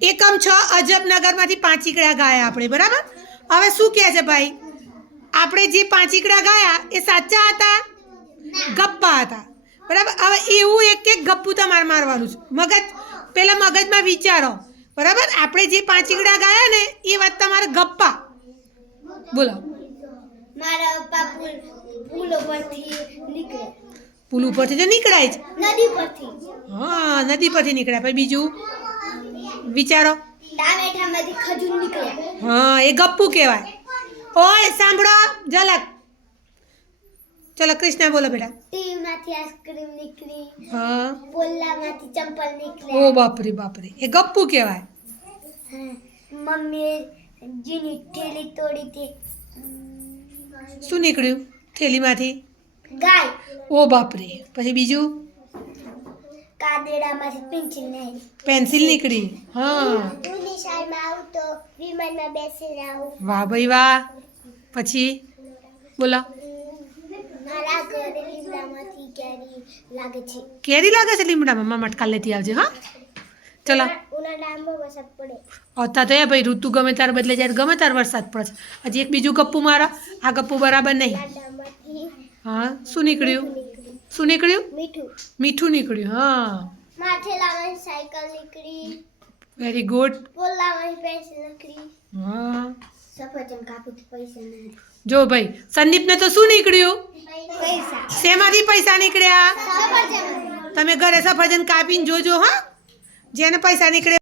એકમ છ અજબનગરમાંથી પાંચીકડા ગાયા આપણે બરાબર? હવે શું કહે છે ભાઈ? આપણે જે પાંચીકડા ગાયા એ સાચા હતા? ગપ્પા હતા. બરાબર? હવે એવું એક એક ગપ્પુ તમારે મારવાનું છે. મગજ પહેલાં મગજમાં વિચારો. બરાબર? આપણે જે પાંચીકડા ગાયા ને એ વાત તમારે ગપ્પા. બોલો. મારા પપ્પા પુલ ઉપરથી નીકળે. પુલ ઉપરથી તો નીકળાય જ. નદી પરથી. હા નદી પરથી નીકળ્યા. પછી બીજું? વિચારો. ટામેટામાંથી ખજૂર નીકળ્યા. હા એ ગપ્પુ કહેવાય. ઓય સાંભળો ઝલક. ચલો કૃષ્ણ બોલો બેટા. ટીવીમાંથી આઈસ્ક્રીમ નીકળી. હા. પોલ્લામાંથી ચંપલ ઓ બાપરે બાપરે. એ ગપ્પુ કહેવાય. મમ્મી જીની થેલી તોડી શું નીકળ્યું થેલીમાંથી? ગાય. ઓ બાપરે. પછી બીજું? કાદડામાંથી પેન્સિલ નહીં પેન્સિલ નીકળી હા હું નિશાળમાં આવું તો વિમાનમાં બેસીને આવું વાહ ભાઈ વાહ પછી બોલો મારા ઘરે લીમડામાંથી કેરી લાગે છે કેરી લાગે છે લીમડામાં મામા મટકા લેતી આવજે હા ચલો ઉનાળામાં વરસાદ પડે અત્યારે તો એ ભાઈ ઋતુ ગમે ત્યારે બદલે જ્યારે ગમે ત્યારે વરસાદ પડે છે હજી એક બીજું ગપ્પુ મારો આ ગપ્પુ બરાબર નહીં લાડામાંથી હા શું નીકળ્યું શું નીકળ્યું? મીઠું. મીઠું નીકળ્યું હા. માથે લાવવાની સાયકલ નીકળી. વેરી ગુડ પોલ લાવવાની પેન્સિલ નીકળી. હા. સફરજન કાપું પૈસા નહીં. જો ભાઈ સંદીપને તો શું નીકળ્યું? પૈસા. શેમાંથી પૈસા નીકળ્યા? તમે ઘરે સફરજન કાપીને જોજો હા. જેને પૈસા નીકળે